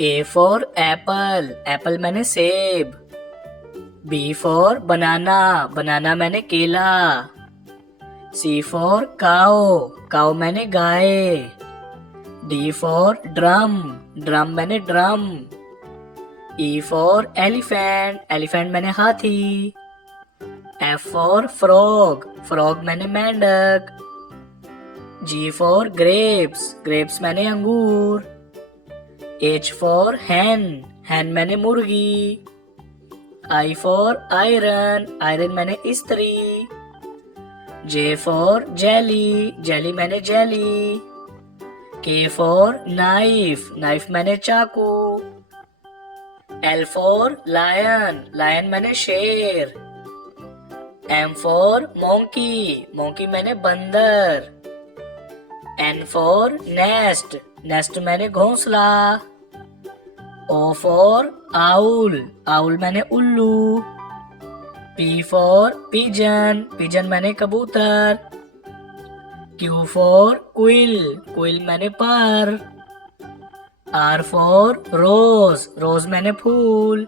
A for apple, apple मैंने सेब। B for banana, banana मैंने केला। C for cow, cow मैंने गाय। D for drum, drum मैंने drum. E for elephant, elephant मैंने हाथी। F for frog, frog मैंने मेंढक। G for grapes, grapes मैंने अंगूर। H for hen, hen मैंने मुर्गी। I for iron, iron मैंने इस्त्री। J for jelly, jelly मैंने jelly. K for knife, knife मैंने चाकू। L for lion, lion मैंने शेर। M for monkey, monkey मैंने बंदर। N for nest, nest मैंने घोंसला। O for owl, owl मैंने उल्लू। P for pigeon, pigeon मैंने कबूतर। Q for quill, quill मैंने पर। R for rose, rose मैंने फूल।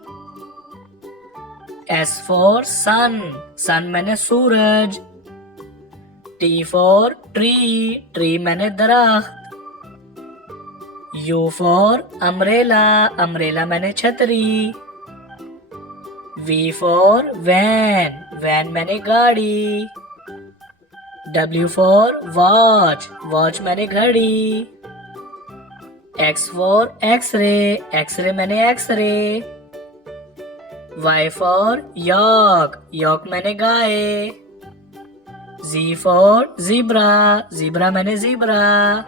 S for sun, sun मैंने सूरज। T for tree, tree मैंने दरख्त। U for umbrella, umbrella मैंने छतरी। V for van, van मैंने गाड़ी। W for watch, watch मैंने घड़ी। X for x-ray, x-ray मैंने x-ray। Y for yak, yak मैंने गाय। Z for zebra, zebra मैंने zebra।